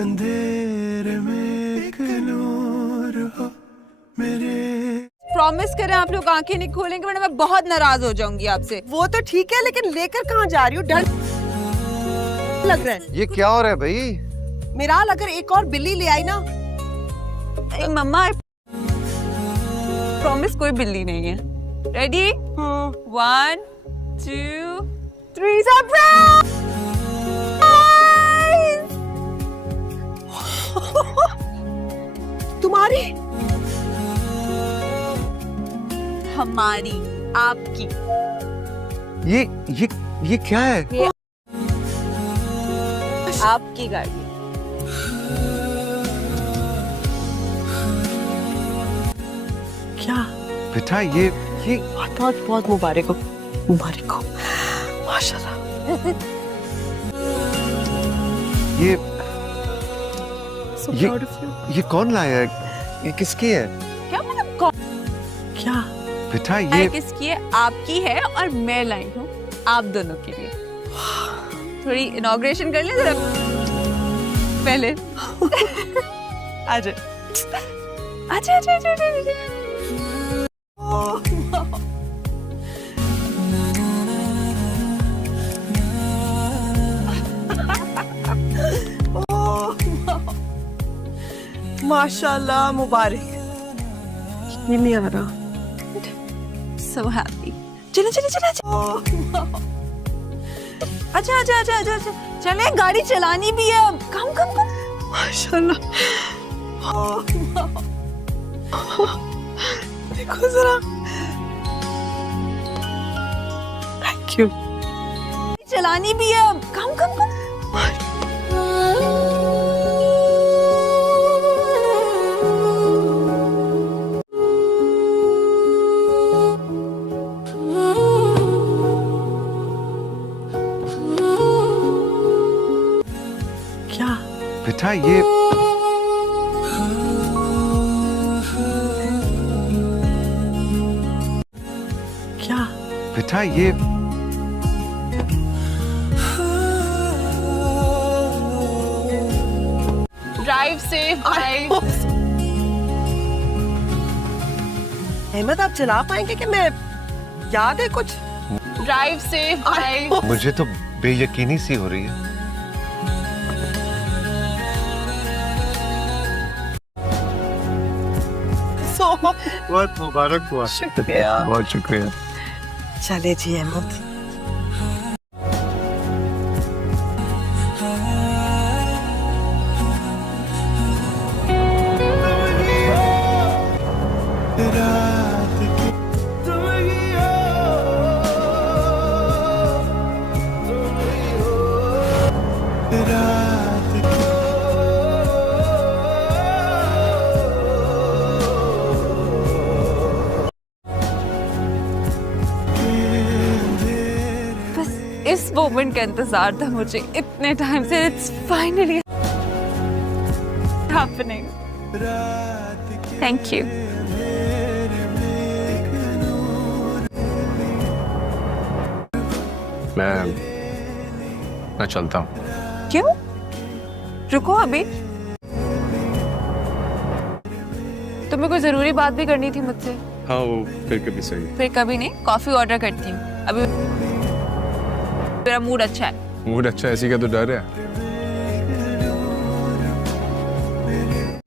अंधेरे में एक नूर हो मेरे। प्रॉमिस करें आप लोग आंखें नहीं खोलेंगे वरना मैं बहुत नाराज हो जाऊंगी आपसे। वो तो ठीक है लेकिन लेकर कहाँ जा रही हूँ? डर लग रहा है। ये क्या हो रहा है भाई? मिराल अगर एक और बिल्ली ले आई ना। मम्मा प्रॉमिस कोई बिल्ली नहीं है। Ready 1 2 3 surprise. तुम्हारी हमारी आपकी ये क्या है? आपकी गाड़ी। क्या बेटा ये बहुत बहुत मुबारक हो, मुबारक हो, माशाल्लाह। ये So proud of you. ये कौन लाया है? ये किसकी है? क्या मतलब कौन क्या बेटा है ये किसकी है? आपकी है और मैं लाई हूँ आप दोनों के लिए। थोड़ी इनॉग्रेशन कर ले जरा पहले। आजा आजा आजा आजा आजा। माशाल्लाह, मुबारक। ये नहीं आ रहा। So happy. चलो चलो चलो अच्छा अच्छा अच्छा अच्छा अच्छा चले गाड़ी चलानी भी है अब। कम कम कम। माशाल्लाह। देखो जरा। Thank you. चलानी भी है अब। कम कम कम। क्या बेटा ये क्या बेटा ये ड्राइव सेफ ड्राइव। अहमद आप चला पाएंगे कि मैं याद है कुछ? Drive safe drive. मुझे तो बेयकीनी सी हो रही है। बहुत मुबारक हुआ। शुक्रिया। बहुत शुक्रिया। चले जी अहमद। रात की तुम ही हो, तुम ही हो, रात की बस इस मोमेंट का इंतजार था मुझे इतने टाइम से। It's finally happening. Thank you. मैं चलता हूँ। क्यों? रुको अभी। तुम्हें कोई जरूरी बात भी करनी थी मुझसे। हाँ वो फिर कभी सही। फिर कभी नहीं, कॉफी ऑर्डर करती हूँ अभी। मेरा मूड अच्छा है। मूड अच्छा ऐसी का तो डर है।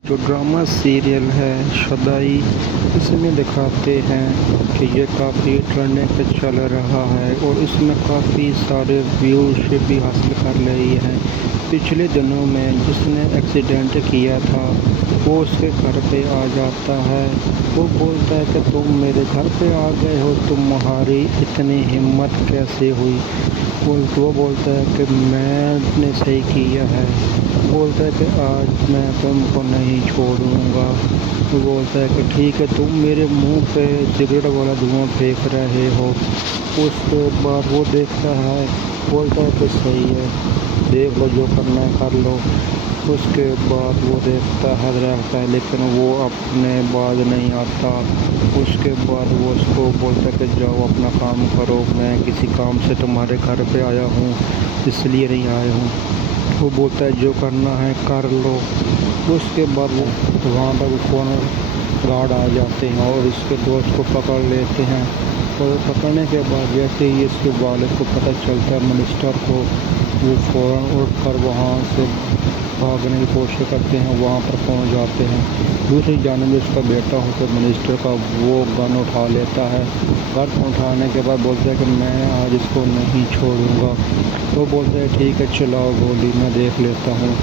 जो ड्रामा सीरियल है शदाई, इसमें दिखाते हैं कि ये काफ़ी ट्रेंडिंग पे चल रहा है और इसमें काफ़ी सारे व्यूज़ भी हासिल कर रही है। पिछले दिनों में जिसने एक्सीडेंट किया था वो उसके घर पे आ जाता है। वो बोलता है कि तुम मेरे घर पे आ गए हो, तुम्हारी इतनी हिम्मत कैसे हुई? वो बोलता है कि मैंने सही किया है। बोलता है कि आज मैं तुमको नहीं छोड़ूंगा। वो बोलता है कि ठीक है, तुम मेरे मुंह पे सिगरेट वाला धुआं फेंक रहे हो। उसके बाद वो देखता है, बोलता है कि सही है, देख लो जो करना है कर लो। उसके बाद वो देखता है रहता है, लेकिन वो अपने बाद नहीं आता। उसके बाद वो उसको बोलता है कि जाओ अपना काम करो, मैं किसी काम से तुम्हारे घर पे आया हूँ, इसलिए नहीं आया हूँ। वो बोलता है जो करना है कर लो। उसके बाद वो वहाँ पर वो फ़ोन गार्ड आ जाते हैं और इसके दोस्त को पकड़ लेते हैं। और पकड़ने के बाद जैसे ही इसके वालिद को पता चलता है मिनिस्टर को, वो फ़ौरन उठ कर वहाँ से भागने की कोशिश करते हैं, वहाँ पर पहुँच जाते हैं। दूसरी जानिब उसका बेटा हो तो मिनिस्टर का वो गन उठा लेता है। गन उठाने के बाद बोलता है कि मैं आज इसको नहीं छोड़ूंगा। तो बोलता है ठीक है चलाओ गोली, मैं देख लेता हूँ।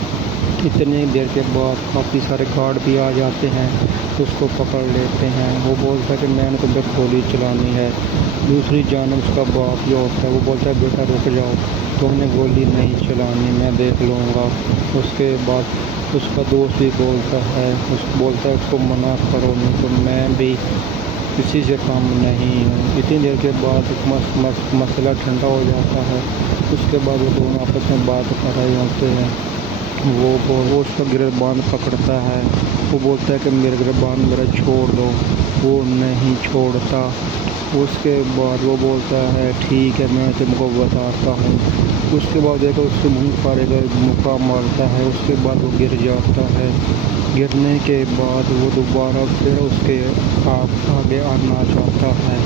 इतनी देर के बाद काफ़ी सारे गार्ड भी आ जाते हैं, उसको पकड़ लेते हैं। वो बोलता है कि मैंने तो बस गोली चलानी है। दूसरी जानिब उसका बाप जो होता है वो बोलता है बेटा रुक जाओ, तुमने गोली नहीं चलानी, मैं देख लूँगा। उसके बाद उसका दोस्त भी बोलता है उसको मना करो, नहीं तो मैं भी किसी से कम नहीं हूँ। इतनी देर के बाद मसला ठंडा हो जाता है। उसके बाद वो दोनों आपस में बात कर रहे होते हैं। वो उसका गिरबान पकड़ता है। वो बोलता है कि मेरा गिरबान मेरा छोड़ दो, वो नहीं छोड़ता। उसके बाद वो बोलता है ठीक है मैं तुमको बताता हूँ। उसके बाद देखो उसके मुँह पर एक मुक्का मारता है। उसके बाद वो गिर जाता है। गिरने के बाद वो दोबारा फिर उसके आगे आना चाहता है।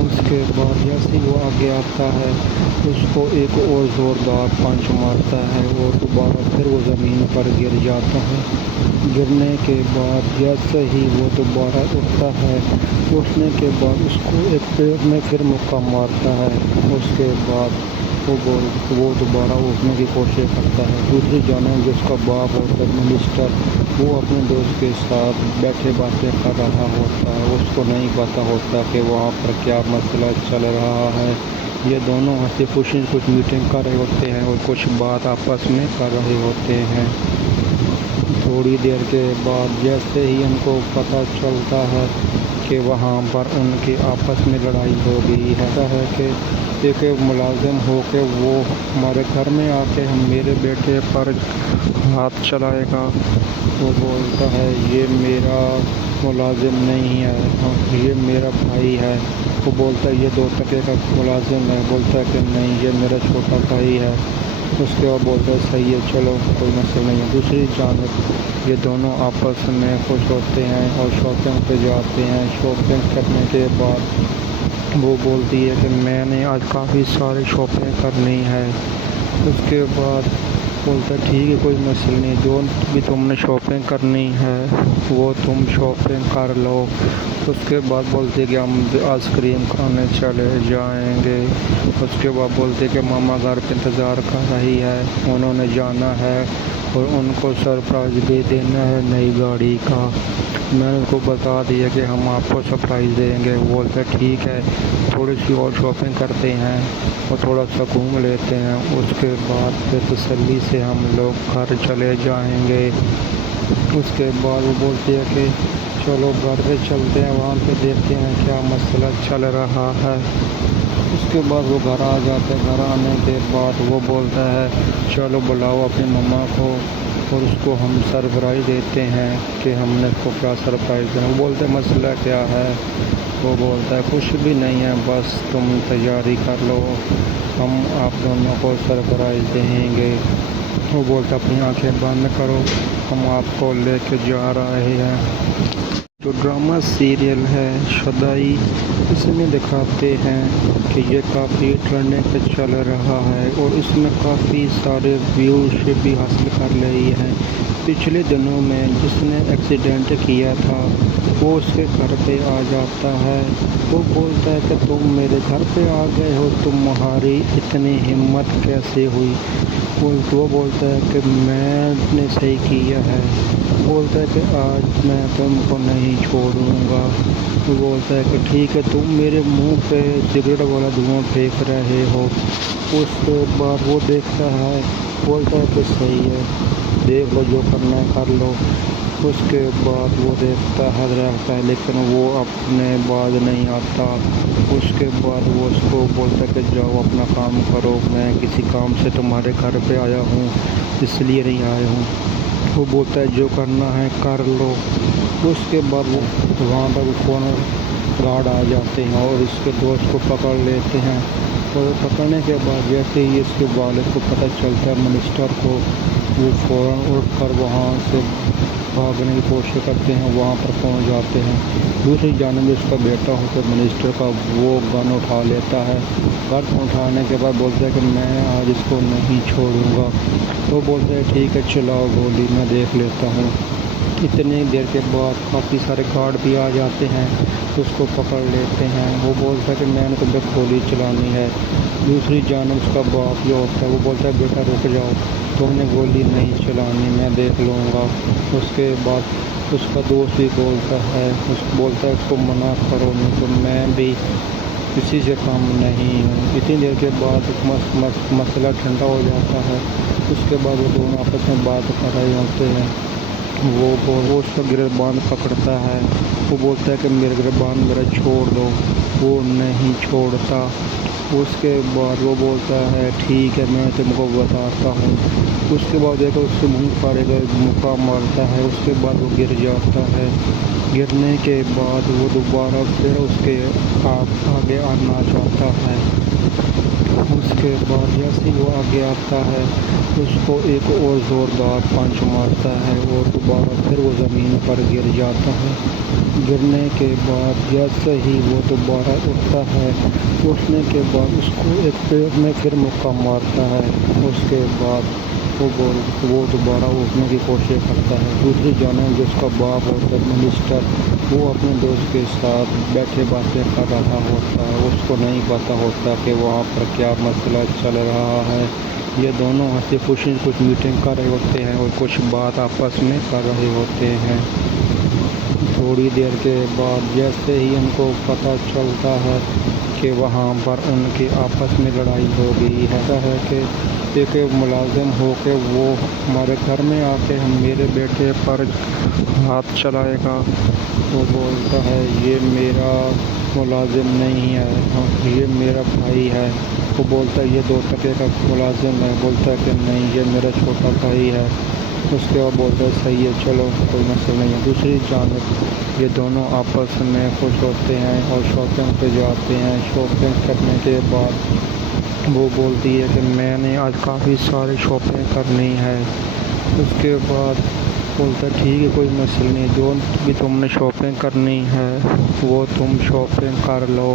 उसके बाद जैसे वो आगे आता है उसको एक और ज़ोरदार पंच मारता है और दोबारा फिर वो ज़मीन पर गिर जाता है। गिरने के बाद जैसे ही वो दोबारा उठता है, उठने के बाद उसको एक पैर में फिर मुक्का मारता है। उसके बाद वो दोबारा उठने की कोशिश करता है। दूसरी जानिब जिसका बाप होता है मिनिस्टर, वो अपने दोस्त के साथ बैठे बातें कर रहा होता है। उसको नहीं पता होता कि वहाँ पर क्या मसला चल रहा है। ये दोनों हंसी खुशी कुछ मीटिंग कर रहे होते हैं और कुछ बात आपस में कर रहे होते हैं। थोड़ी देर के बाद जैसे ही उनको पता चलता है कि वहाँ पर उनकी आपस में लड़ाई हो गई है, ऐसा है कि एक मुलाजिम हो के वो हमारे घर में आके हम मेरे बेटे पर हाथ चलाएगा। वो बोलता है ये मेरा मुलाजिम नहीं है, ये मेरा भाई है। वो बोलता है ये 2 टके का मुलाजिम है। बोलता है कि नहीं ये मेरा छोटा भाई है। उसके बाद बोलता है सही है चलो कोई मसला नहीं है। दूसरी जानिब ये दोनों आपस में खुश होते हैं और शॉपिंग पे जाते हैं। शॉपिंग करने के बाद वो बोलती है कि मैंने आज काफ़ी सारी शॉपिंग करनी है। उसके बाद बोलता है ठीक है कोई मसला नहीं, जो भी तुमने शॉपिंग करनी है वो तुम शॉपिंग कर लो। उसके बाद बोलते कि हम आइसक्रीम खाने चले जाएंगे। उसके बाद बोलते कि मामा घर पे इंतज़ार कर रही है, उन्होंने जाना है और उनको सरप्राइज़ भी देना है नई गाड़ी का। मैंने उनको बता दिया कि हम आपको सरप्राइज़ देंगे। वो बोलते ठीक है थोड़ी सी और शॉपिंग करते हैं और थोड़ा सा घूम लेते हैं। उसके बाद फिर तसल्ली से हम लोग घर चले जाएंगे। उसके बाद वो बोलती है कि चलो घर पे चलते हैं, वहाँ पे देखते हैं क्या मसला चल रहा है। उसके बाद वो घर आ जाते हैं। घर आने के बाद वो बोलता है चलो बुलाओ अपनी मम्मा को और उसको हम सरप्राइज़ देते हैं कि हमने उसको क्या सरप्राइज़ देना। वो बोलते हैं मसला क्या है। वो बोलता है कुछ भी नहीं है, बस तुम तैयारी कर लो, हम आप दोनों को सरप्राइज़ देंगे। वो बोलता अपनी आंखें बंद करो, हम आपको लेके जा रहे हैं। जो ड्रामा सीरियल है शदाई, इसमें दिखाते हैं कि ये काफ़ी ट्रेंडिंग पे चल रहा है और इसमें काफ़ी सारे व्यूज़ भी हासिल कर रही है। पिछले दिनों में जिसने एक्सीडेंट किया था वो उसके घर पे आ जाता है। वो बोलता है कि तुम मेरे घर पे आ गए हो, तुम्हारी इतनी हिम्मत कैसे हुई। वो बोलता है कि मैंने सही किया है। बोलता है कि आज मैं तुमको नहीं छोड़ूंगा। वो बोलता है कि ठीक है तुम मेरे मुंह पे सिगरेट वाला धुआं फेंक रहे हो। उसके बाद वो देखता है, बोलता है कि सही है देख लो जो करना है कर लो। उसके बाद वो देखता है रहता है लेकिन वो अपने बाद नहीं आता। उसके बाद वो उसको बोलता है कि जाओ अपना काम करो, मैं किसी काम से तुम्हारे घर पे आया हूँ इसलिए नहीं आया हूँ। वो बोलता है जो करना है कर लो। उसके बाद वो वहाँ पर फ़ोन गार्ड आ जाते हैं और उसके दोस्त को पकड़ लेते हैं। और पकड़ने के बाद जैसे ही इसके वालिद को पता चलता है मिनिस्टर को, वो फ़ौरन उठ कर वहाँ से भागने की कोशिश करते हैं, वहाँ पर पहुँच जाते हैं। दूसरी जानिब उसका बेटा होकर मिनिस्टर का वो गन उठा लेता है। गन उठाने के बाद बोलता है कि मैं आज इसको नहीं छोड़ूंगा। तो बोलते हैं ठीक है चलाओ गोली, मैं देख लेता हूँ। इतनी देर के बाद काफ़ी सारे गार्ड भी आ जाते हैं, उसको पकड़ लेते हैं। वो बोलता है कि मैंने तुम्हें गोली चलानी है। दूसरी जानिब उसका बाप जो होता है वो बोलता है बेटा रुक जाओ, तुमने गोली नहीं चलानी, मैं देख लूँगा। उसके बाद उसका दोस्त भी बोलता है उसको मना करो, नहीं तो मैं भी किसी से कम नहीं हूँ। इतनी देर के बाद मसला ठंडा हो जाता है। उसके बाद वो दोनों आपस में बात कर रहे होते हैं। वो उसका गिरबान पकड़ता है। वो बोलता है कि मेरा गिरबान मेरा छोड़ दो, वो नहीं छोड़ता। उसके बाद वो बोलता है ठीक है मैं तुमको बताता हूँ। उसके बाद देखो उसके मुँह पर एक मुक्का मारता है। उसके बाद वो गिर जाता है। गिरने के बाद वो दोबारा फिर उसके आगे आना चाहता है। उसके बाद जैसे ही वो आगे आता है उसको एक और ज़ोरदार पंच मारता है और दोबारा फिर वो ज़मीन पर गिर जाता है। गिरने के बाद जैसे ही वो दोबारा उठता है, उठने के बाद उसको एक पैर में फिर मुक्का मारता है। उसके बाद वो दोबारा उठने की कोशिश करता है। दूसरी जानिब जिसका बाप होता है मिनिस्टर, वो अपने दोस्त के साथ बैठे बातें कर रहा होता है। उसको नहीं पता होता कि वहाँ पर क्या मसला चल रहा है। ये दोनों हंसी खुशी कुछ मीटिंग कर रहे होते हैं और कुछ बात आपस में कर रहे होते हैं। थोड़ी देर के बाद जैसे ही उनको पता चलता है कि वहाँ पर उनकी आपस में लड़ाई हो गई है, ऐसा है कि एक मुलाजिम हो के वो हमारे घर में आके हम मेरे बेटे पर हाथ चलाएगा। वो बोलता है ये मेरा मुलाजिम नहीं है, ये मेरा भाई है। वो बोलता है ये 2 टके का मुलाजिम है। बोलता है कि नहीं ये मेरा छोटा भाई है। उसके बाद बोलता है सही है चलो कोई मसला नहीं है। दूसरी जानिब ये दोनों आपस में खुश होते हैं और शॉपिंग पे जाते हैं। शॉपिंग करने के बाद वो बोलती है कि मैंने आज काफ़ी सारी शॉपिंग करनी है। उसके बाद बोलता है ठीक है कोई मसला नहीं, जो भी तुमने शॉपिंग करनी है वो तुम शॉपिंग कर लो।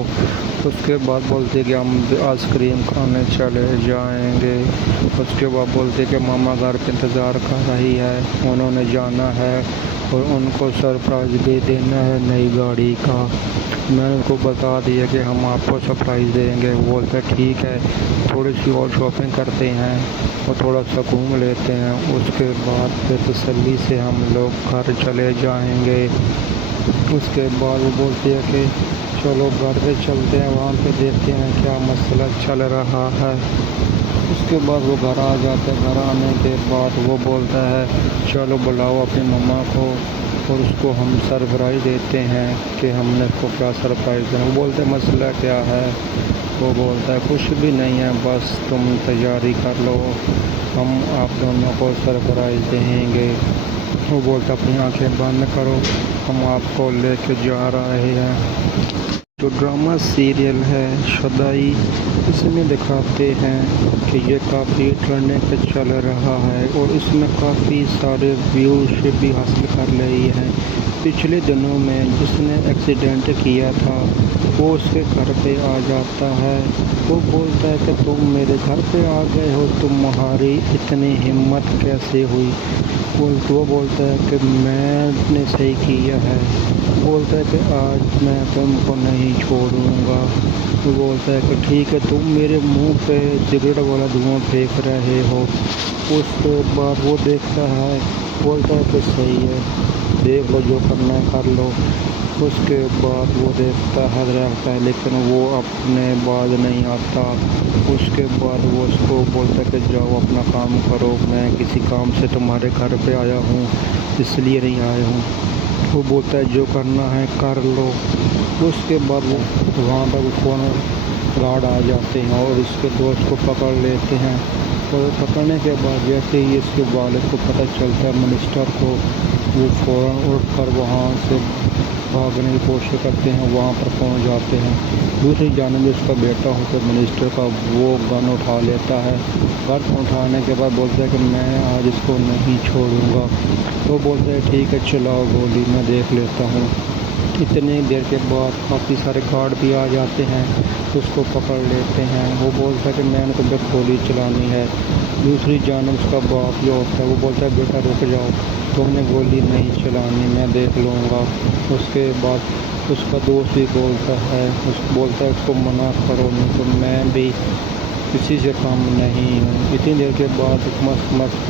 उसके बाद बोलते कि हम आइसक्रीम खाने चले जाएंगे। उसके बाद बोलते कि मामा घर पे इंतज़ार कर रही है, उन्होंने जाना है और उनको सरप्राइज़ भी देना है नई गाड़ी का। मैंने उनको बता दिया कि हम आपको सरप्राइज़ देंगे। वो बोलते ठीक है थोड़ी सी और शॉपिंग करते हैं और थोड़ा सा घूम लेते हैं। उसके बाद फिर तसल्ली से हम लोग घर चले जाएंगे। उसके बाद वो बोलती है कि चलो घर पे चलते हैं, वहाँ पे देखते हैं क्या मसला चल रहा है। उसके बाद वो घर आ जाता है। घर आने के बाद वो बोलता है चलो बुलाओ अपनी मम्मा को और उसको हम सरप्राइज़ देते हैं कि हमने उसको क्या सरप्राइज़ देना। वो बोलते हैं मसला क्या है। वो बोलता है कुछ भी नहीं है, बस तुम तैयारी कर लो, हम आप दोनों को सरप्राइज़ देंगे। वो बोलता अपनी आंखें बंद करो, हम आपको लेके जा रहे हैं। जो ड्रामा सीरियल है शदाई, इसमें दिखाते हैं कि ये काफ़ी ट्रेंडिंग पे चल रहा है और इसमें काफ़ी सारे व्यूज़ भी हासिल कर रही है। पिछले दिनों में जिसने एक्सीडेंट किया था वो उसके घर पे आ जाता है। वो बोलता है कि तुम मेरे घर पे आ गए हो, तुम्हारी इतनी हिम्मत कैसे हुई। वो बोलता है कि मैंने सही किया है। बोलता है कि आज मैं तुमको नहीं छोड़ूंगा। वो बोलता है कि ठीक है तुम मेरे मुंह पे सिगरेट वाला धुआं फेंक रहे हो। उसके बाद वो देखता है, बोलता है कि सही है देख लो जो करना है कर लो। उसके बाद वो देखता है लेकिन वो अपने बाज नहीं आता। उसके बाद वो उसको बोलता है कि जाओ अपना काम करो, मैं किसी काम से तुम्हारे घर पे आया हूँ इसलिए नहीं आया हूँ। वो बोलता है जो करना है कर लो। उसके बाद वो वहाँ पर कौन गार्ड आ जाते हैं और इसके दोस्त को पकड़ लेते हैं। और पकड़ने के बाद जैसे ही इसके वालिद को पता चलता है मिनिस्टर को, वो फ़ौरन उठ कर वहाँ से भागने की कोशिश करते हैं, वहाँ पर पहुँच जाते हैं। दूसरी जानिब उसका बेटा होकर मिनिस्टर का वो गन उठा लेता है। गन उठाने के बाद बोलता है कि मैं आज इसको नहीं छोड़ूंगा। तो बोलते हैं ठीक है चलाओ गोली, मैं देख लेता हूँ। इतनी देर के बाद काफ़ी सारे गार्ड भी आ जाते हैं, उसको पकड़ लेते हैं। वो बोलता है कि मैंने तो बस गोली चलानी है। दूसरी जानिब उसका बाप जो होता है वो बोलता है बेटा रुक जाओ, तुमने गोली नहीं चलानी, मैं देख लूँगा। उसके बाद उसका दोस्त भी बोलता है उसको मना करो, नहीं तो मैं भी किसी से कम नहीं हूँ। इतनी देर के बाद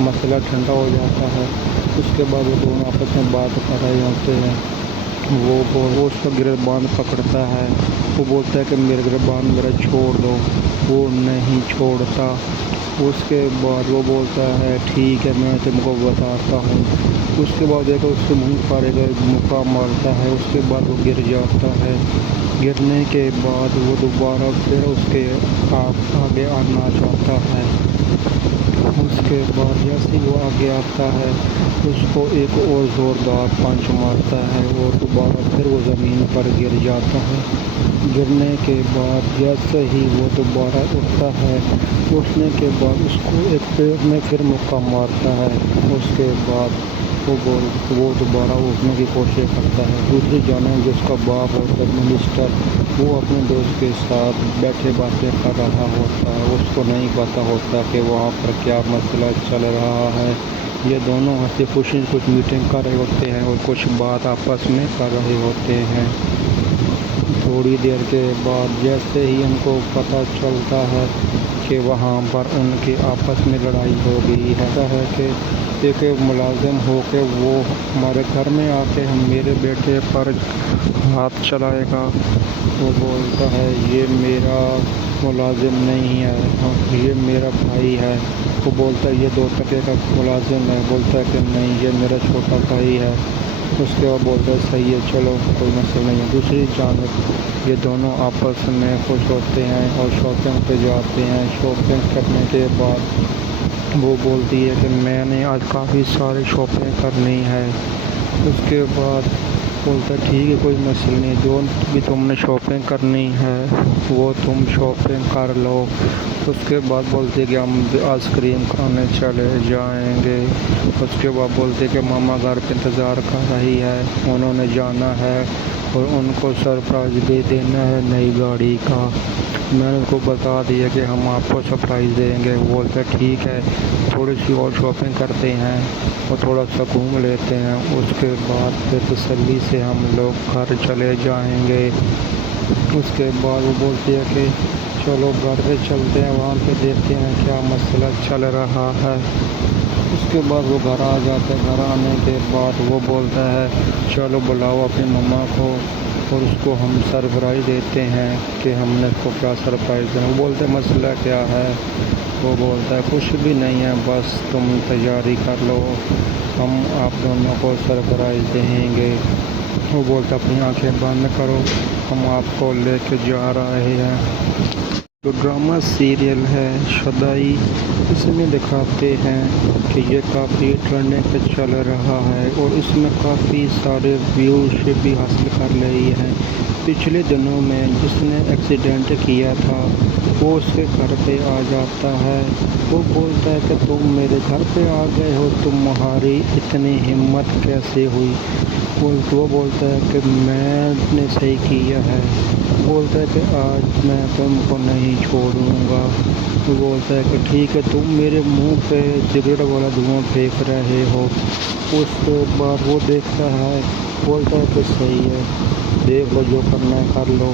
मसला ठंडा हो जाता है। उसके बाद वो दोनों आपस में बात कर रहे होते हैं। वो उसका गिरबान पकड़ता है। वो बोलता है कि मेरे गिरबान मेरा छोड़ दो, वो नहीं छोड़ता। उसके बाद वो बोलता है ठीक है मैं तुमको बताता हूँ। उसके बाद देखो उसके मुंह पर एक मुक्का मारता है। उसके बाद वो गिर जाता है। गिरने के बाद वो दोबारा फिर उसके आगे आना चाहता है। उसके बाद जैसे वो आगे आता है उसको एक और ज़ोरदार पंच मारता है और दोबारा फिर वो ज़मीन पर गिर जाता है। गिरने के बाद जैसे ही वो दोबारा उठता है, उठने के बाद उसको एक पैर में फिर मुक्का मारता है। उसके बाद वो दोबारा उठने की कोशिश करता है। दूसरी जानिब जिसका बाप होता है मिनिस्टर, वो अपने दोस्त के साथ बैठे बातें कर रहा होता है। उसको नहीं पता होता कि वहाँ पर क्या मसला चल रहा है। ये दोनों हंसी खुशी कुछ मीटिंग कर रहे होते हैं और कुछ बात आपस में कर रहे होते हैं। थोड़ी देर के बाद जैसे ही उनको पता चलता है कि वहाँ पर उनकी आपस में लड़ाई हो गई है, ऐसा है कि एक मुलाजिम हो के वो हमारे घर में आके हम मेरे बेटे पर हाथ चलाएगा। वो बोलता है ये मेरा मुलाजिम नहीं है, ये मेरा भाई है। वो बोलता है ये 2 टके का मुलाजिम है। बोलता है कि नहीं ये मेरा छोटा भाई है। उसके बाद बोलता है सही है चलो कोई मसला नहीं है। दूसरी जानिब ये दोनों आपस में खुश होते हैं और शॉपिंग पे जाते हैं। शॉपिंग करने के बाद वो बोलती है कि मैंने आज काफ़ी सारी शॉपिंग करनी है। उसके बाद बोलता है ठीक है कोई मसला नहीं, जो भी तुमने शॉपिंग करनी है वो तुम शॉपिंग कर लो। उसके बाद बोलते हैं कि हम आइसक्रीम खाने चले जाएंगे। उसके बाद बोलते हैं कि मामा घर पे इंतज़ार कर रही है, उन्होंने जाना है और उनको सरप्राइज़ भी देना है नई गाड़ी का। मैंने उनको बता दिया कि हम आपको सरप्राइज़ देंगे। वो बोलते हैं ठीक है थोड़ी सी और शॉपिंग करते हैं और थोड़ा सा घूम लेते हैं। उसके बाद फिर तसल्ली से हम लोग घर चले जाएंगे। उसके बाद वो बोलती है कि चलो घर पे चलते हैं, वहाँ पे देखते हैं क्या मसला चल रहा है। उसके बाद वो घर आ जाता है। घर आने के बाद वो बोलता है चलो बुलाओ अपनी मम्मा को और उसको हम सरप्राइज़ देते हैं कि हमने उसको क्या सरप्राइज़ देना। वो बोलते हैं मसला क्या है। वो बोलता है कुछ भी नहीं है, बस तुम तैयारी कर लो, हम आप दोनों को सरप्राइज़ देंगे। वो बोलता है अपनी आंखें बंद करो, हम आपको लेके जा रहे हैं। जो ड्रामा सीरियल है शदाई, इसमें दिखाते हैं कि ये काफ़ी ट्रेंडिंग पे चल रहा है और इसमें काफ़ी सारे व्यूज़ भी हासिल कर रही है। पिछले दिनों में जिसने एक्सीडेंट किया था वो उसके घर पे आ जाता है। वो बोलता है कि तुम मेरे घर पे आ गए हो, तुम्हारी इतनी हिम्मत कैसे हुई। वो बोलता है कि मैंने सही किया है। बोलता है कि आज मैं तुमको नहीं छोड़ूंगा। वो बोलता है कि ठीक है तुम मेरे मुंह पे सिगरेट वाला धुआं फेंक रहे हो। उसके बाद वो देखता है, बोलता है कि सही है देख लो जो करना है कर लो।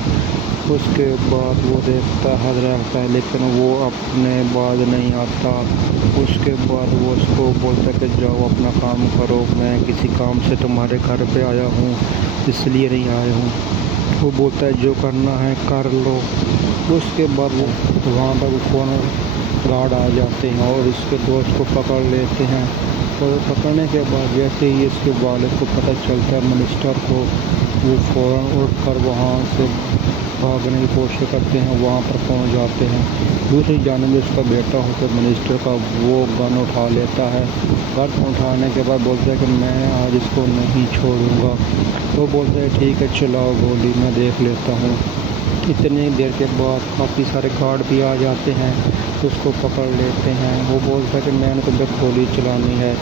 उसके बाद वो देखता है लेकिन वो अपने बाद नहीं आता। उसके बाद वो उसको बोलता है कि जाओ अपना काम करो, मैं किसी काम से तुम्हारे घर पे आया हूँ इसलिए नहीं आया हूँ। वो बोलता है जो करना है कर लो। उसके बाद वो वहाँ पर फ़ोन गार्ड आ जाते हैं और इसके दोस्त को पकड़ लेते हैं। और पकड़ने के बाद जैसे ही इसके वालिद को पता चलता है मिनिस्टर को, वो फ़ौरन उठ कर वहाँ से भागने की कोशिश करते हैं, वहाँ पर पहुँच जाते हैं। दूसरी जानब उसका बेटा होकर मिनिस्टर का वो गन उठा लेता है। गन उठाने के बाद बोलता है कि मैं आज इसको नहीं छोड़ूंगा। तो बोलता है ठीक है चलाओ गोली, मैं देख लेता हूँ। इतनी देर के बाद काफ़ी सारे गार्ड भी आ जाते हैं, उसको पकड़ लेते हैं। वो बोलता है कि मैंने तो बस गोली चलानी है।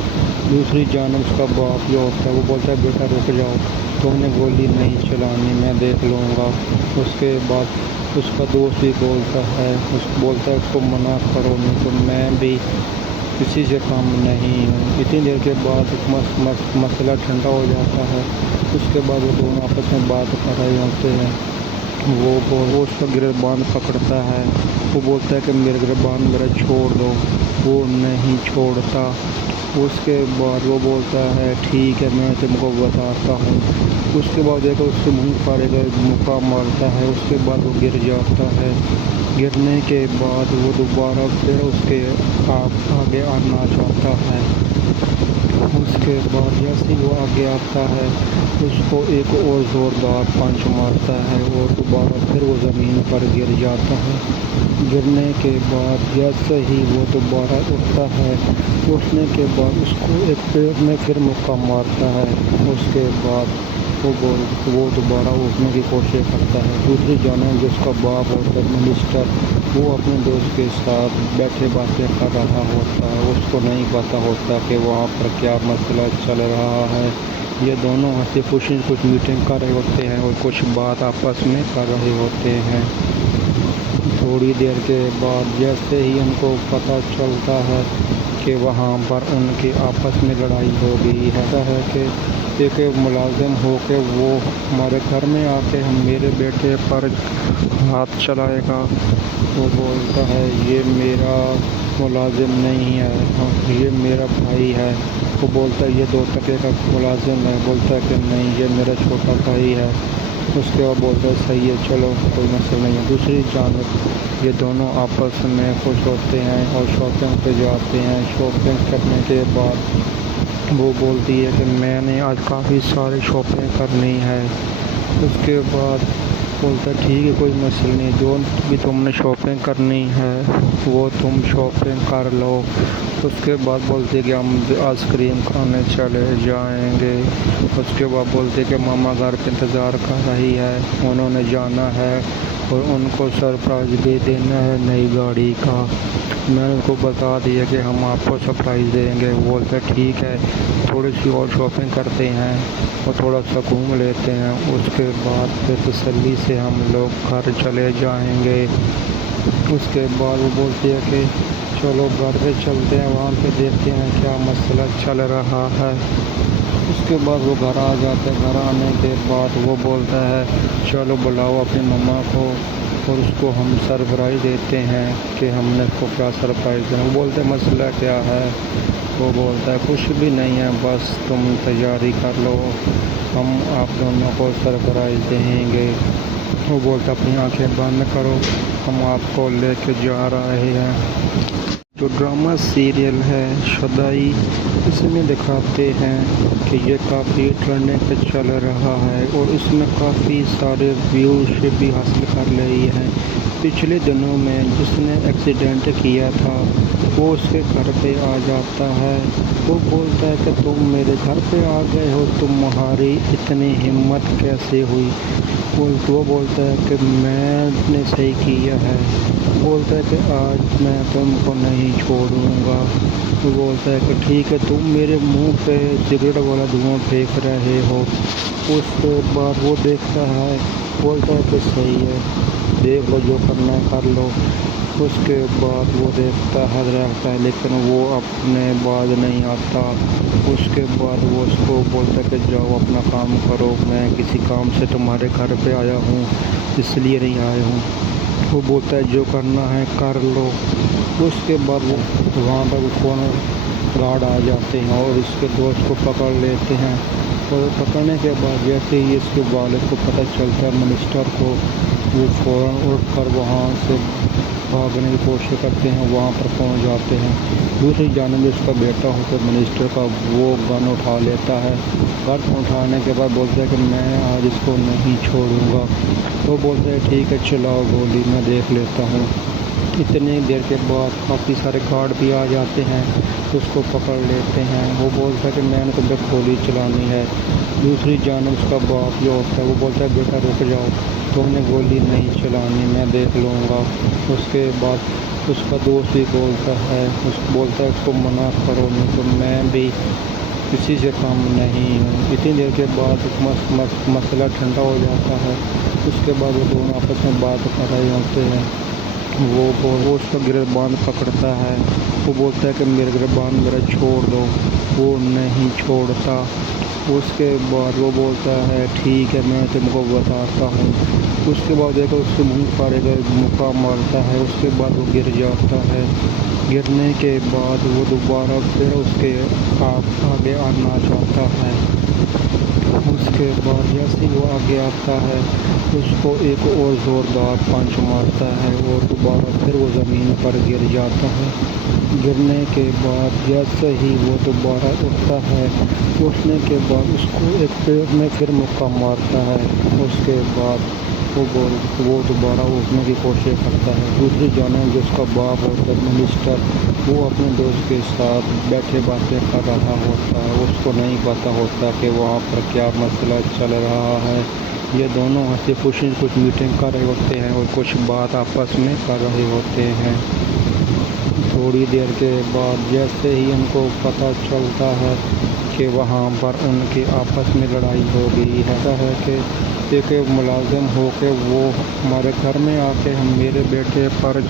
दूसरी जानब उसका बाप जो होता है वो बोलता है बेटा रुक जाओ, तुमने गोली नहीं चलानी, मैं देख लूँगा। उसके बाद उसका दोस्त भी बोलता है उसको मना करो, नहीं तो मैं भी किसी से कम नहीं हूँ। इतनी देर के बाद मसला ठंडा हो जाता है। उसके बाद वो दोनों आपस में बात कर रहे होते हैं। वो उसका गिरबान पकड़ता है। वो बोलता है कि मेरे गिरबान मेरा छोड़ दो, वो नहीं छोड़ता। उसके बाद वो बोलता है ठीक है मैं तुमको बताता हूँ। उसके बाद देखो उसके मुंह पर एक मुक्का मारता है। उसके बाद वो गिर जाता है। गिरने के बाद वो दोबारा फिर उसके आगे आना चाहता है। उसके बाद जैसे वो आगे आता है उसको एक और ज़ोरदार पंच मारता है और दोबारा फिर वो ज़मीन पर गिर जाता है। गिरने के बाद जैसे ही वो दोबारा उठता है, उठने के बाद उसको एक पैर में फिर मुक्का मारता है। उसके बाद वो दोबारा उठने की कोशिश करता है। दूसरी जानब जिसका बाप होता है मिनिस्टर, वो अपने दोस्त के साथ बैठे बातें कर रहा होता है। उसको नहीं पता होता कि वहाँ पर क्या मसला चल रहा है। ये दोनों हंसी खुशी कुछ मीटिंग कर रहे होते हैं और कुछ बात आपस में कर रहे होते हैं। थोड़ी देर के बाद जैसे ही उनको पता चलता है कि वहाँ पर उनके आपस में लड़ाई हो गई है, ऐसा है कि एक मुलाजिम हो के वो हमारे घर में आके हम मेरे बेटे पर हाथ चलाएगा। वो बोलता है ये मेरा मुलाजिम नहीं है, ये मेरा भाई है। वो बोलता है ये 2 टके का मुलाजिम है। बोलता है कि नहीं ये मेरा छोटा भाई है। उसके बाद बोलता है सही है चलो कोई मसला नहीं है। दूसरी जानब ये दोनों आपस में खुश होते हैं और शॉपिंग पे जाते हैं। शॉपिंग करने के बाद वो बोलती है कि मैंने आज काफ़ी सारी शॉपिंग करनी है। उसके बाद बोलता है ठीक है कोई मसला नहीं, जो भी तुमने शॉपिंग करनी है वो तुम शॉपिंग कर लो। उसके बाद बोलते कि हम आइसक्रीम खाने चले जाएंगे। उसके बाद बोलते कि मामा घर पे इंतज़ार कर रही है, उन्होंने जाना है और उनको सरप्राइज़ भी देना है नई गाड़ी का। मैंने उनको बता दिया कि हम आपको सरप्राइज़ देंगे। वो बोलते ठीक है थोड़ी सी और शॉपिंग करते हैं और थोड़ा सा घूम लेते हैं। उसके बाद फिर तसल्ली से हम लोग घर चले जाएंगे। उसके बाद वो बोलती है कि चलो घर पे चलते हैं, वहाँ पे देखते हैं क्या मसला चल रहा है। उसके बाद वो घर आ जाते हैं। घर आने के बाद वो बोलता है चलो बुलाओ अपनी मम्मा को और उसको हम सरप्राइज़ देते हैं कि हमने उसको क्या सरप्राइज़ देना। वो बोलते हैं मसला क्या है। वो बोलता है कुछ भी नहीं है, बस तुम तैयारी कर लो, हम आप दोनों को सरप्राइज़ देंगे। वो बोलता अपनी आंखें बंद करो, हम आपको लेके जा रहे हैं। जो ड्रामा सीरियल है शुदाई, इसमें दिखाते हैं कि ये काफ़ी ट्रेंडिंग पे चल रहा है और इसमें काफ़ी सारे व्यूज़ भी हासिल कर रही है। पिछले दिनों में जिसने एक्सीडेंट किया था वो उसके घर पे आ जाता है। वो बोलता है कि तुम मेरे घर पे आ गए हो, तुम्हारी इतनी हिम्मत कैसे हुई। वो बोलता है कि मैंने सही किया है। बोलता है कि आज मैं तुमको नहीं छोड़ूंगा। वो बोलता है कि ठीक है तुम मेरे मुंह पे सिगरेट वाला धुआं फेंक रहे हो। उसके बाद वो देखता है, बोलता है कि सही है देख लो जो करना है कर लो। उसके बाद वो देखता है लेकिन वो अपने बाज नहीं आता। उसके बाद वो उसको बोलता है कि जाओ अपना काम करो, मैं किसी काम से तुम्हारे घर पे आया हूँ इसलिए नहीं आया हूँ। वो बोलता है जो करना है कर लो। उसके बाद वो वहाँ पर फ़ोन गार्ड आ जाते हैं और इसके दोस्त को पकड़ लेते हैं। और पकड़ने के बाद जैसे ही इसके वालिद को पता चलता है मिनिस्टर को, वो फ़ौरन उठ कर वहाँ से भागने की कोशिश करते हैं, वहाँ पर पहुँच जाते हैं। दूसरी जानब उसका बेटा होकर मिनिस्टर का वो गन उठा लेता है। गन उठाने के बाद बोलता है कि मैं आज इसको नहीं छोड़ूंगा। वो बोलता है ठीक है चलाओ गोली, मैं देख लेता हूँ। इतनी देर के बाद काफ़ी सारे गार्ड भी आ जाते हैं, उसको पकड़ लेते हैं। वो बोलता है कि मैंने तो बस गोली चलानी है। दूसरी जानब उसका बाप जो होता है वो बोलता है बेटा रुक जाओ, तुमने गोली नहीं चलानी, मैं देख लूँगा। उसके बाद उसका दोस्त भी बोलता है उसको मना करो, नहीं तो मैं भी किसी से कम नहीं हूँ। इतनी देर के बाद मसला ठंडा हो जाता है। उसके बाद वो दोनों आपस में बात कर रहे होते हैं। वो उसका गिरबान पकड़ता है। वो बोलता है कि मेरे गिरबान मेरा छोड़ दो, वो नहीं छोड़ता। उसके बाद वो बोलता है ठीक है मैं तुमको बताता हूँ। उसके बाद देखो उसके मुंह पर एक मुक्का मारता है। उसके बाद वो गिर जाता है। गिरने के बाद वो दोबारा फिर उसके आगे आना चाहता है। उसके बाद जैसे वो आगे आता है उसको एक और ज़ोरदार पंच मारता है और दोबारा फिर वो ज़मीन पर गिर जाता है। गिरने के बाद जैसे ही वो दोबारा उठता है उठने के बाद उसको एक पैर में फिर मुक्का मारता है। उसके बाद वो दोबारा उठने की कोशिश करता है। दूसरी जानब जिसका बाप होता है मिनिस्टर, वो अपने दोस्त के साथ बैठे बातें कर रहा होता है। उसको नहीं पता होता कि वहाँ पर क्या मसला चल रहा है। ये दोनों हंसी खुशी कुछ मीटिंग कर रहे होते हैं और कुछ बात आपस में कर रहे होते हैं। थोड़ी देर के बाद जैसे ही उनको पता चलता है कि वहाँ पर उनके आपस में लड़ाई हो गई है, ऐसा है कि एक मुलाजिम हो के वो हमारे घर में आके हम मेरे बेटे पर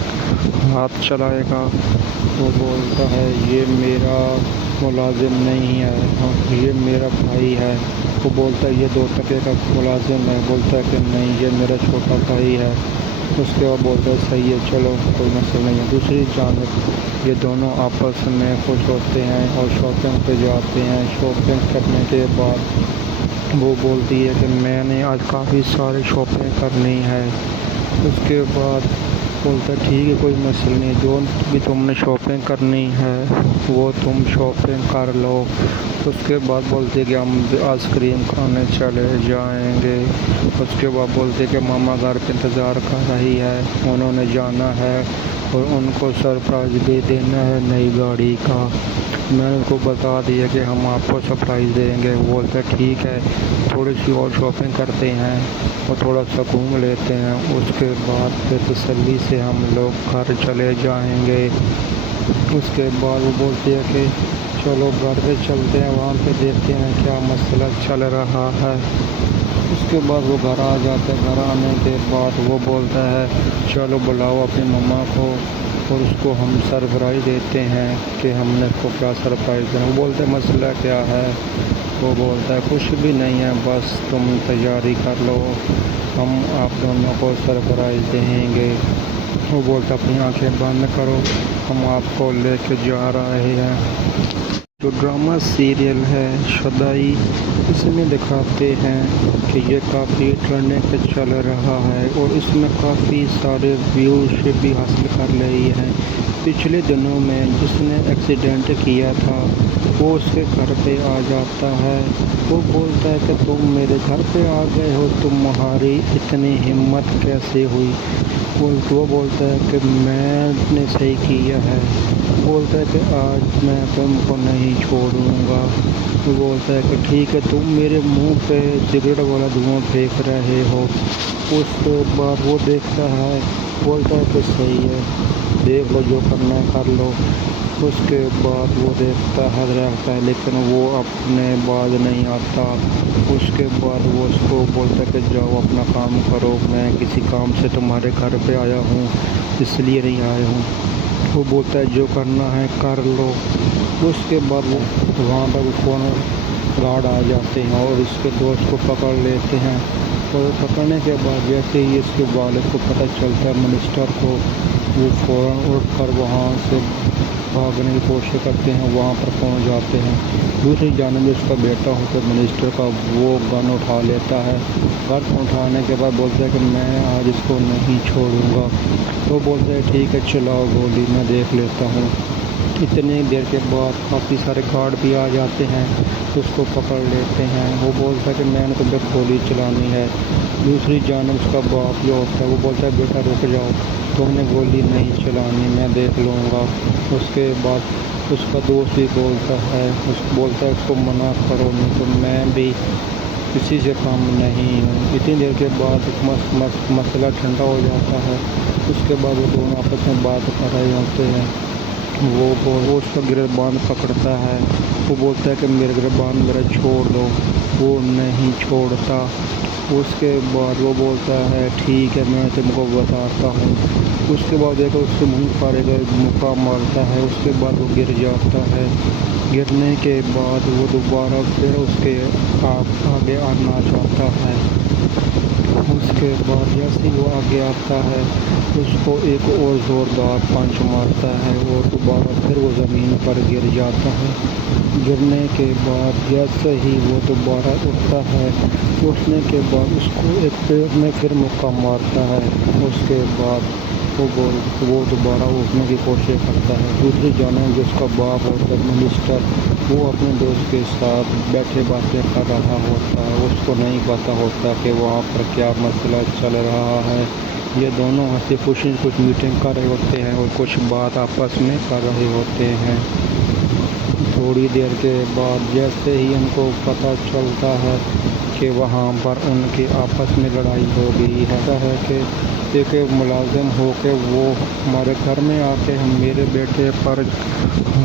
हाथ चलाएगा। वो बोलता है ये मेरा मुलाजिम नहीं है, ये मेरा भाई है। वो बोलता है ये 2 टके का मुलाजिम है। बोलता है कि नहीं ये मेरा छोटा भाई है। उसके बाद बोलता है सही है चलो कोई मसला नहीं है। दूसरी जानब ये दोनों आपस में खुश होते हैं और शॉपिंग पे जाते हैं। शॉपिंग करने के बाद वो बोलती है कि मैंने आज काफ़ी सारी शॉपिंग करनी है। उसके बाद बोलता है ठीक है कोई मसला नहीं, जो भी तुमने शॉपिंग करनी है वो तुम शॉपिंग कर लो। उसके बाद बोलते कि हम आइसक्रीम खाने चले जाएंगे। उसके बाद बोलते कि मामा घर पे इंतज़ार कर रही है, उन्होंने जाना है और उनको सरप्राइज़ दे देना है नई गाड़ी का। मैंने उनको बता दिया कि हम आपको सरप्राइज़ देंगे। वो बोलते ठीक है थोड़ी सी और शॉपिंग करते हैं और थोड़ा सा घूम लेते हैं। उसके बाद फिर तसल्ली से हम लोग घर चले जाएंगे। उसके बाद वो बोलती है कि चलो घर पे चलते हैं, वहाँ पे देखते हैं क्या मसला चल रहा है। उसके बाद वो घर आ जाता है। घर आने के बाद वो बोलता है चलो बुलाओ अपनी मम्मा को और उसको हम सरप्राइज़ देते हैं कि हमने उसको क्या सरप्राइज़ देना। वो बोलते हैं मसला क्या है। वो बोलता है कुछ भी नहीं है, बस तुम तैयारी कर लो, हम आप दोनों को सरप्राइज़ देंगे। वो बोलता अपनी आंखें बंद करो, हम आपको लेके जा रहे हैं। जो ड्रामा सीरियल है शदाई, इसमें दिखाते हैं कि ये काफ़ी ट्रेंडिंग पे चल रहा है और इसमें काफ़ी सारे व्यूज़ भी हासिल कर रही है। पिछले दिनों में जिसने एक्सीडेंट किया था वो उसके घर पे आ जाता है। वो बोलता है कि तुम मेरे घर पे आ गए हो, तुम्हारी इतनी हिम्मत कैसे हुई। वो बोलता है कि मैंने सही किया है। बोलता है कि आज मैं तुमको नहीं छोड़ूंगा। वो बोलता है कि ठीक है तुम मेरे मुंह पे सिगरेट वाला धुआं फेंक रहे हो। उसके बाद वो देखता है, बोलता है कि सही है देख लो जो करना है कर लो। उसके बाद वो देखता है रहता है लेकिन वो अपने बाद नहीं आता। उसके बाद वो उसको बोलता है कि जाओ अपना काम करो, मैं किसी काम से तुम्हारे घर पे आया हूँ इसलिए नहीं आया हूँ। वो बोलता है जो करना है कर लो। उसके बाद वो वहाँ पर कौन गार्ड आ जाते हैं और इसके दोस्त को पकड़ लेते हैं। और पकड़ने के बाद जैसे ही इसके वालिद को पता चलता है मिनिस्टर को, वो फ़ौरन उठ कर वहाँ से भागने की कोशिश करते हैं, वहाँ पर पहुँच जाते हैं। दूसरी जानब में उसका बेटा होकर मिनिस्टर का वो गन उठा लेता है। गन उठाने के बाद बोलता है कि मैं आज इसको नहीं छोड़ूंगा। तो बोलता है ठीक है चलाओ गोली, मैं देख लेता हूँ। اتنی دیر کے بعد کافی سارے گارڈ بھی آ جاتے ہیں، اس کو پکڑ لیتے ہیں۔ وہ بولتا ہے کہ میں نے تو بس گولی چلانی ہے۔ دوسری جانب اس کا باپ جو ہوتا ہے وہ بولتا ہے بیٹا رک جاؤ، تم نے گولی نہیں چلانی، میں دیکھ لوں گا۔ اس کے بعد اس کا دوست بھی بولتا ہے اس کو منع کرو، نہیں تو میں بھی کسی سے کام نہیں ہوں۔ اتنی دیر کے بعد مسئلہ ٹھنڈا ہو جاتا ہے۔ اس کے بعد وہ دونوں آپس میں بات کر رہے ہوتے ہیں۔ وہ اس کا گربان پکڑتا ہے، وہ بولتا ہے کہ میرا گربان میرا چھوڑ دو، وہ نہیں چھوڑتا۔ اس کے بعد وہ بولتا ہے ٹھیک ہے میں تم کو بتاتا ہوں۔ اس کے بعد ایک اس کے منہ پر ایک مکہ مارتا ہے، اس کے بعد وہ گر جاتا ہے۔ گرنے کے بعد وہ دوبارہ پھر اس کے آگے آنا چاہتا ہے۔ اس کے بعد جیسے وہ آگے آتا ہے اس کو ایک اور زوردار پنچ مارتا ہے اور دوبارہ پھر وہ زمین پر گر جاتا ہے۔ گرنے کے بعد جیسے ہی وہ دوبارہ اٹھتا ہے، اٹھنے کے بعد اس کو ایک پیر میں پھر مکہ مارتا ہے۔ اس کے بعد وہ دوبارہ اٹھنے کی کوشش کرتا ہے۔ دوسری جانب جس کا باپ ہوتا ہے منسٹر، وہ اپنے دوست کے ساتھ بیٹھے باتیں کر رہا ہوتا ہے۔ اس کو نہیں پتہ ہوتا کہ وہاں پر کیا مسئلہ چل رہا ہے۔ یہ دونوں ہنسی خوشی کچھ میٹنگ کر رہے ہوتے ہیں اور کچھ بات آپس میں کر رہے ہوتے ہیں۔ تھوڑی دیر کے بعد جیسے ہی ان کو پتہ چلتا ہے کہ وہاں پر ان کی آپس میں لڑائی ہو گئی ہے کہ ایک ملازم ہو کے وہ ہمارے گھر میں آ کے میرے بیٹے پر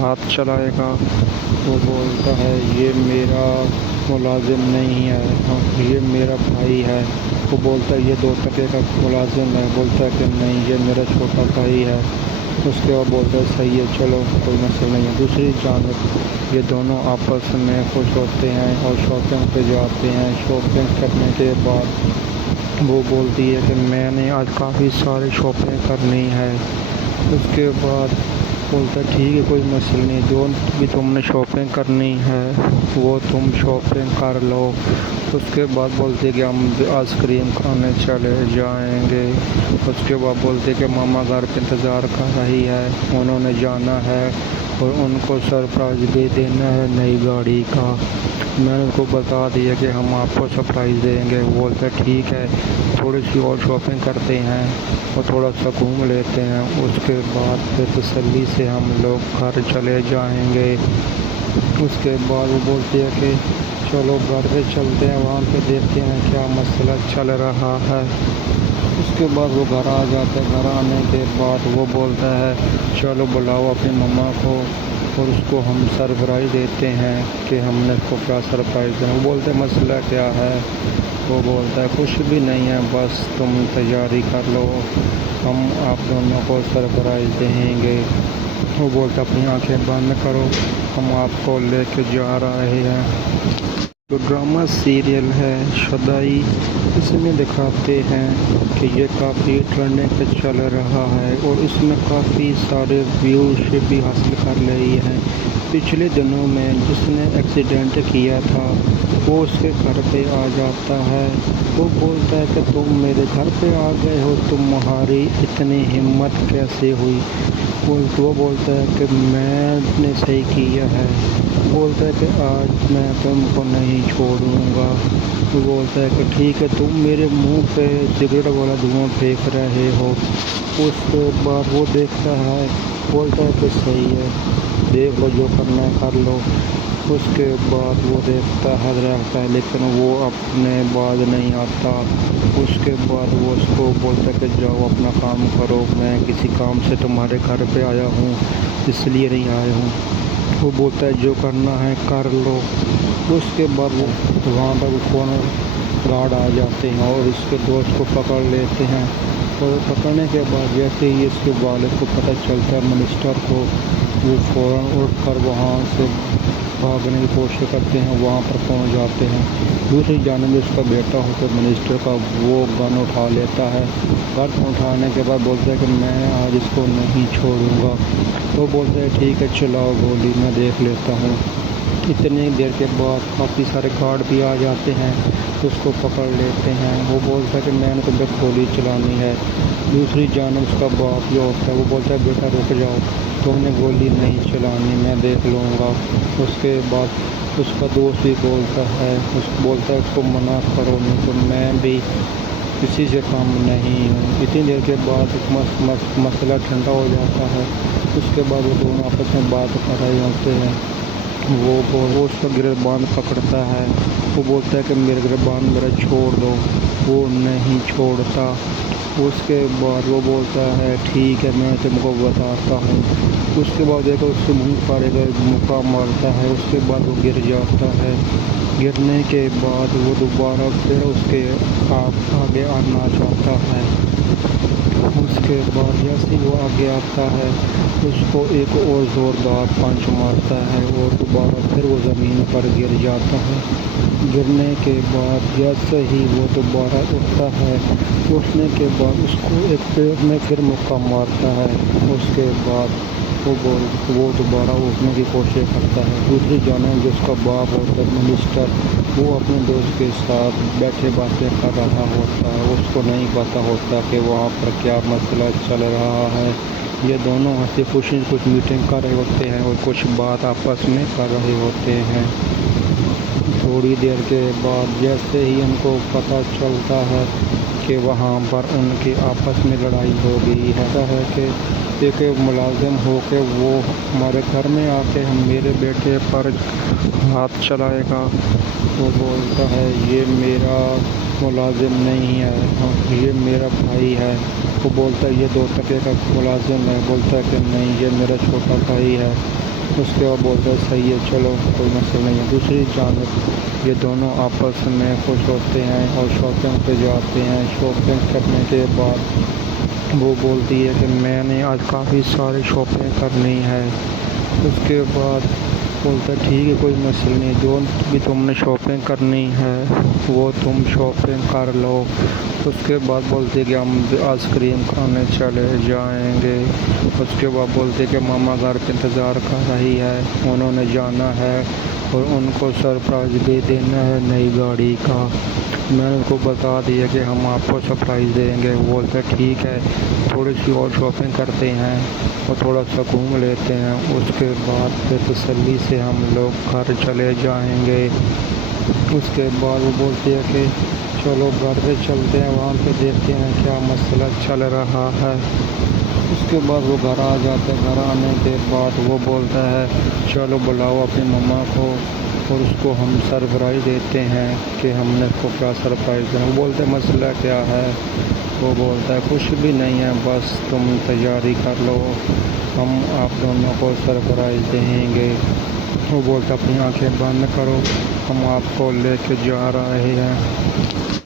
ہاتھ چلائے گا۔ وہ بولتا ہے یہ میرا ملازم نہیں ہے، یہ میرا بھائی ہے۔ وہ بولتا ہے یہ 2 ٹکے کا ملازم ہے، بولتا ہے کہ نہیں یہ میرا چھوٹا بھائی ہے۔ اس کے بعد بولتا ہے صحیح ہے چلو کوئی مسئلہ نہیں ہے۔ دوسری جانب یہ دونوں آپس میں خوش ہوتے ہیں اور شاپنگ پہ جاتے ہیں۔ شاپنگ کرنے کے بعد وہ بولتی ہے کہ میں نے آج کافی ساری شاپنگ کرنی ہے۔ اس کے بعد بولتا ہے ٹھیک ہے کوئی مسئلہ نہیں، جو بھی تم نے شاپنگ کرنی ہے وہ تم شاپنگ کر لو۔ اس کے بعد بولتے کہ ہم آئس کریم کھانے چلے جائیں گے۔ اس کے بعد بولتے کہ ماما گھر پہ انتظار کر رہی ہے، انہوں نے جانا ہے اور ان کو سرپرائز بھی دینا ہے نئی گاڑی کا۔ میں نے ان کو بتا دیا کہ ہم آپ کو سرپرائز دیں گے۔ وہ بولتا ہے ٹھیک ہے تھوڑی سی اور شاپنگ کرتے ہیں اور تھوڑا سا گھوم لیتے ہیں، اس کے بعد پھر تسلی سے ہم لوگ گھر چلے جائیں گے۔ اس کے بعد وہ بولتی ہے کہ چلو گھر پہ چلتے ہیں، وہاں پہ دیکھتے ہیں کیا مسئلہ چل رہا ہے۔ اس کے بعد وہ گھر آ جاتا ہے۔ گھر آنے کے بعد وہ بولتا ہے چلو بلاؤ اپنی مما کو اور اس کو ہم سرپرائز دیتے ہیں کہ ہم نے اس کو کیا سرپرائز دینا۔ وہ بولتے ہیں مسئلہ کیا ہے؟ وہ بولتا ہے کچھ بھی نہیں ہے، بس تم تیاری کر لو، ہم آپ دونوں کو سرپرائز دیں گے۔ وہ بولتا ہے اپنی آنکھیں بند کرو، ہم آپ کو لے کے جا رہے ہیں۔ جو ڈرامہ سیریل ہے شدائی، اس میں دکھاتے ہیں کہ یہ کافی ٹرینڈنگ پہ چل رہا ہے اور اس میں کافی سارے ویوز بھی حاصل کر رہی ہے۔ پچھلے دنوں میں جس نے ایکسیڈنٹ کیا تھا وہ اس کے گھر پہ آ جاتا ہے۔ وہ بولتا ہے کہ تم میرے گھر پہ آ گئے ہو، تمہاری اتنی ہمت کیسے ہوئی؟ وہ بولتا ہے کہ میں نے صحیح کیا ہے۔ بولتا ہے کہ آج میں تم کو نہیں چھوڑوں گا۔ وہ بولتا ہے کہ ٹھیک ہے تم میرے منہ پہ سگریٹ والا دھواں پھینک رہے ہو۔ اس کے بعد وہ دیکھتا ہے، بولتا ہے کہ صحیح ہے دیکھ لو جو کرنا ہے کر لو۔ اس کے بعد وہ دیکھتا ہے رہتا ہے لیکن وہ اپنے بعد نہیں آتا۔ اس کے بعد وہ اس کو بولتا ہے کہ جاؤ اپنا کام کرو، میں کسی کام سے تمہارے گھر پہ آیا ہوں اس لیے نہیں آیا ہوں۔ وہ بولتا ہے جو کرنا ہے کر لو۔ اس کے بعد وہ وہاں پر فون گارڈ آ جاتے ہیں اور اس کے دوست کو پکڑ لیتے ہیں اور پکڑنے کے بعد جیسے ہی اس کے والد کو پتہ چلتا ہے منسٹر کو، وہ فوراً اٹھ کر وہاں سے بھاگنے کی کوشش کرتے ہیں، وہاں پر پہنچ جاتے ہیں۔ دوسری جانب اس کا بیٹا ہوتا ہے منسٹر کا، وہ گن اٹھا لیتا ہے۔ گن اٹھانے کے بعد بولتا ہے کہ میں آج اس کو نہیں چھوڑوں گا۔ وہ بولتا ہے ٹھیک ہے چلاؤ گولی، میں دیکھ لیتا ہوں۔ اتنی دیر کے بعد کافی سارے گارڈ بھی آ جاتے ہیں، اس کو پکڑ لیتے ہیں۔ وہ بولتا ہے کہ میں نے تمہیں گولی چلانی ہے۔ دوسری جانب اس کا باپ جو ہوتا ہے وہ بولتا ہے بیٹا رک جاؤ، تم نے گولی نہیں چلانی، میں دیکھ لوں گا۔ اس کے بعد اس کا دوست بھی بولتا ہے اس کو منع کرو، نہیں تو میں بھی کسی سے کم نہیں ہوں۔ اتنی دیر کے بعد مسئلہ ٹھنڈا ہو جاتا ہے۔ اس کے بعد وہ دونوں آپس میں بات کر رہے ہوتے ہیں۔ وہ اس کا گریبان پکڑتا ہے، وہ بولتا ہے کہ میرے گریبان میرا چھوڑ دو، وہ نہیں چھوڑتا۔ اس کے بعد وہ بولتا ہے ٹھیک ہے میں تم کو بتاتا ہوں۔ اس کے بعد ایک اس کے منہ پر ایک مکہ مارتا ہے، اس کے بعد وہ گر جاتا ہے۔ گرنے کے بعد وہ دوبارہ پھر اس کے آگے آنا چاہتا ہے۔ اس کے بعد جیسے وہ آگے آتا ہے اس کو ایک اور زوردار پنچ مارتا ہے اور دوبارہ پھر وہ زمین پر گر جاتا ہے۔ گرنے کے بعد جیسے ہی وہ دوبارہ اٹھتا ہے، اٹھنے کے بعد اس کو ایک پیر میں پھر مکہ مارتا ہے۔ اس کے بعد وہ دوبارہ اٹھنے کی کوشش کرتا ہے۔ دوسری جانب جس کا باپ ہوتا ہے منسٹر، وہ اپنے دوست کے ساتھ بیٹھے باتیں کر رہا ہوتا ہے۔ اس کو نہیں پتہ ہوتا کہ وہاں پر کیا مسئلہ چل رہا ہے۔ یہ دونوں ہنسی خوشی کچھ میٹنگ کر رہے ہوتے ہیں اور کچھ بات آپس میں کر رہے ہوتے ہیں۔ تھوڑی دیر کے بعد جیسے ہی ان کو پتہ چلتا ہے کہ وہاں پر ان کی آپس میں لڑائی ہو گئی ہے کہ ایک ملازم ہو کے وہ ہمارے گھر میں آ کے میرے بیٹے پر ہاتھ چلائے گا۔ وہ بولتا ہے یہ میرا ملازم نہیں ہے، یہ میرا بھائی ہے۔ وہ بولتا ہے یہ 2 ٹکے کا ملازم ہے۔ بولتا ہے کہ نہیں یہ میرا چھوٹا بھائی ہے۔ اس کے بعد بولتا ہے صحیح ہے چلو کوئی مسئلہ نہیں ہے۔ دوسری جانب یہ دونوں آپس میں خوش ہوتے ہیں اور شاپنگ پہ جاتے ہیں۔ شاپنگ کرنے کے بعد وہ بولتی ہے کہ میں نے آج کافی ساری شاپنگ کرنی ہے۔ اس کے بعد بولتا ہے ٹھیک ہے کوئی مسئلہ نہیں، جو بھی تم نے شاپنگ کرنی ہے وہ تم شاپنگ کر لو۔ اس کے بعد بولتے کہ ہم آئس کریم کھانے چلے جائیں گے۔ اس کے بعد بولتے کہ ماما گھر پہ انتظار کر رہی ہے، انہوں نے جانا ہے اور ان کو سرپرائز بھی دینا ہے نئی گاڑی کا۔ میں نے ان کو بتا دیا کہ ہم آپ کو سرپرائز دیں گے۔ وہ بولتے ٹھیک ہے تھوڑی سی اور شاپنگ کرتے ہیں اور تھوڑا سا گھوم لیتے ہیں، اس کے بعد پھر تسلی سے ہم لوگ گھر چلے جائیں گے۔ اس کے بعد وہ بولتی ہے کہ چلو گھر پہ چلتے ہیں، وہاں پہ دیکھتے ہیں کیا مسئلہ چل رہا ہے۔ اس کے بعد وہ گھر آ جاتا ہے۔ گھر آنے کے بعد وہ بولتا ہے چلو بلاؤ اپنی مما کو اور اس کو ہم سرپرائز دیتے ہیں کہ ہم نے اس کو کیا سرپرائز دینا۔ وہ بولتے ہیں مسئلہ کیا ہے؟ وہ بولتا ہے کچھ بھی نہیں ہے، بس تم تیاری کر لو، ہم آپ دونوں کو سرپرائز دیں گے۔ وہ بولتا اپنی آنکھیں بند کرو، ہم آپ کو لے کے جا رہے ہیں۔